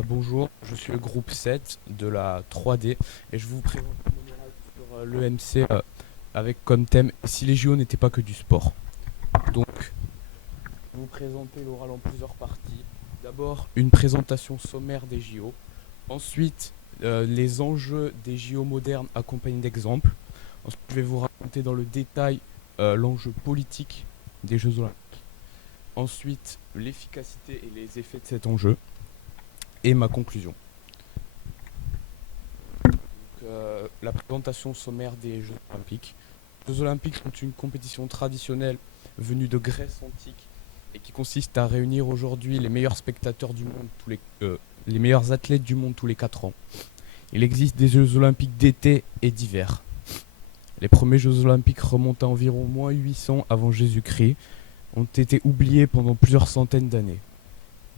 Bonjour, je suis le groupe 7 de la 3D et je vous présente mon oral sur l'EMC avec comme thème si les JO n'étaient pas que du sport. Donc, je vais vous présenter l'oral en plusieurs parties. D'abord, une présentation sommaire des JO. Ensuite, les enjeux des JO modernes accompagnés d'exemples. Ensuite, je vais vous raconter dans le détail l'enjeu politique des Jeux Olympiques. Ensuite, l'efficacité et les effets de cet enjeu. Et ma conclusion. La présentation sommaire des Jeux Olympiques. Les Jeux Olympiques sont une compétition traditionnelle venue de Grèce antique et qui consiste à réunir aujourd'hui les meilleurs spectateurs du monde, les meilleurs athlètes du monde tous les 4 ans. Il existe des Jeux Olympiques d'été et d'hiver. Les premiers Jeux Olympiques remontent à environ moins 800 avant Jésus-Christ, ont été oubliés pendant plusieurs centaines d'années.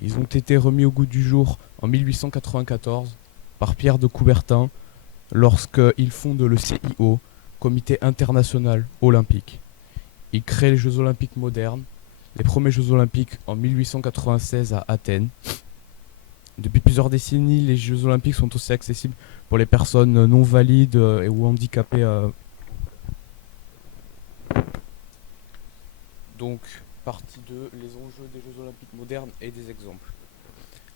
Ils ont été remis au goût du jour en 1894 par Pierre de Coubertin lorsqu'il fonde le CIO, Comité international olympique. Il crée les Jeux olympiques modernes, les premiers Jeux olympiques en 1896 à Athènes. Depuis plusieurs décennies, les Jeux olympiques sont aussi accessibles pour les personnes non valides ou handicapées. Donc, partie 2, les enjeux des Jeux olympiques modernes et des exemples.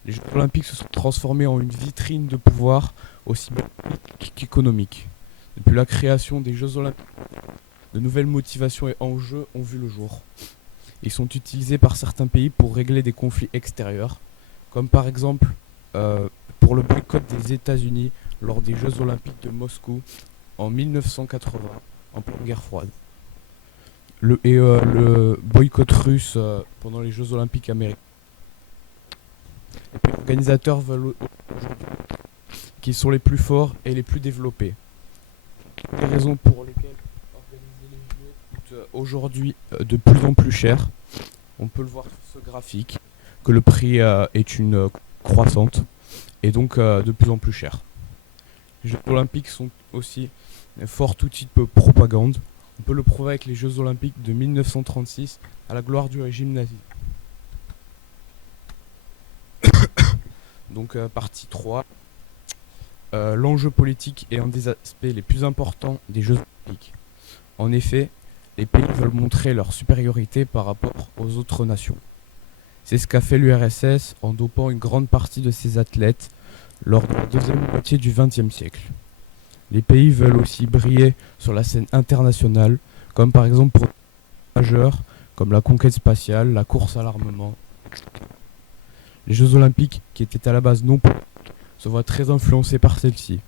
Les Jeux olympiques se sont transformés en une vitrine de pouvoir aussi bien politique qu'économique. Depuis la création des Jeux olympiques, de nouvelles motivations et enjeux ont vu le jour. Ils sont utilisés par certains pays pour régler des conflits extérieurs, comme par exemple pour le boycott des États-Unis lors des Jeux olympiques de Moscou en 1980, en pleine guerre froide. Le boycott russe pendant les Jeux olympiques américains. Les organisateurs veulent aujourd'hui qu'ils sont les plus forts et les plus développés. Les raisons pour lesquelles organiser les JO coûte aujourd'hui de plus en plus cher. On peut le voir sur ce graphique, que le prix est une croissante et donc de plus en plus cher. Les Jeux olympiques sont aussi un fort outil de propagande. On peut le prouver avec les Jeux olympiques de 1936 à la gloire du régime nazi. Donc partie 3. L'enjeu politique est un des aspects les plus importants des Jeux olympiques. En effet, les pays veulent montrer leur supériorité par rapport aux autres nations. C'est ce qu'a fait l'URSS en dopant une grande partie de ses athlètes lors de la deuxième moitié du XXe siècle. Les pays veulent aussi briller sur la scène internationale, comme par exemple pour des majeurs comme la conquête spatiale, la course à l'armement. Les Jeux olympiques, qui étaient à la base non politiques, se voient très influencés par celle-ci.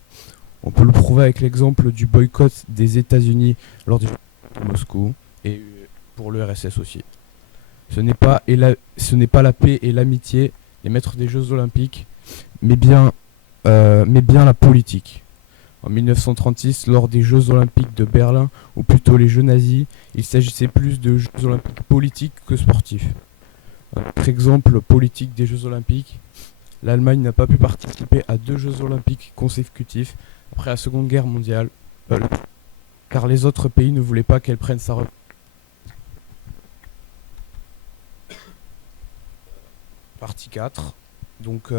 On peut le prouver avec l'exemple du boycott des États-Unis lors des Jeux de Moscou et pour l'URSS aussi. Ce n'est pas la paix et l'amitié, les maîtres des Jeux olympiques, mais bien la politique. En 1936, lors des Jeux olympiques de Berlin, ou plutôt les Jeux nazis, il s'agissait plus de Jeux olympiques politiques que sportifs. Autre exemple politique des Jeux olympiques, l'Allemagne n'a pas pu participer à 2 Jeux olympiques consécutifs après la Seconde Guerre mondiale, car les autres pays ne voulaient pas qu'elle prenne sa retraite. Partie 4, donc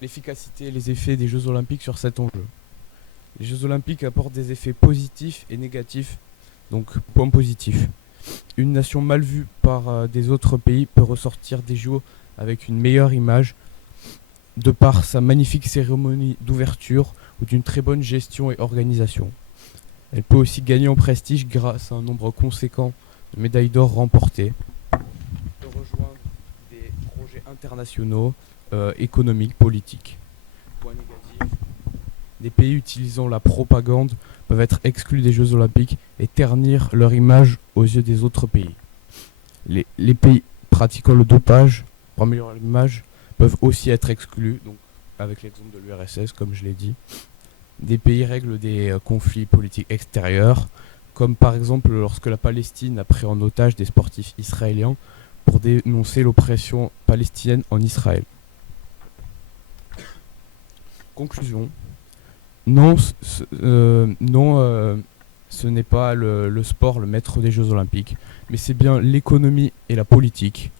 l'efficacité et les effets des Jeux olympiques sur cet enjeu. Les Jeux olympiques apportent des effets positifs et négatifs, donc point positif. Une nation mal vue par des autres pays peut ressortir des JO avec une meilleure image de par sa magnifique cérémonie d'ouverture ou d'une très bonne gestion et organisation. Elle peut aussi gagner en prestige grâce à un nombre conséquent de médailles d'or remportées, de rejoindre des projets internationaux, économiques, politiques. Point négatif, des pays utilisant la propagande peuvent être exclus des Jeux olympiques et ternir leur image aux yeux des autres pays. Les pays pratiquant le dopage pour améliorer l'image peuvent aussi être exclus, donc avec l'exemple de l'URSS, comme je l'ai dit. Des pays règlent des conflits politiques extérieurs, comme par exemple lorsque la Palestine a pris en otage des sportifs israéliens pour dénoncer l'oppression palestinienne en Israël. Conclusion. Non, ce n'est pas le sport le maître des Jeux olympiques, mais c'est bien l'économie et la politique.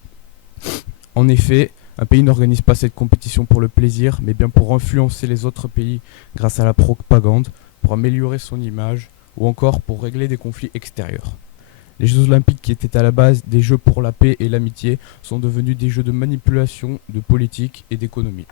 En effet, Un pays n'organise pas cette compétition pour le plaisir, mais bien pour influencer les autres pays grâce à la propagande, pour améliorer son image, ou encore pour régler des conflits extérieurs. Les Jeux Olympiques, qui étaient à la base des Jeux pour la paix et l'amitié, sont devenus des jeux de manipulation, de politique et d'économie.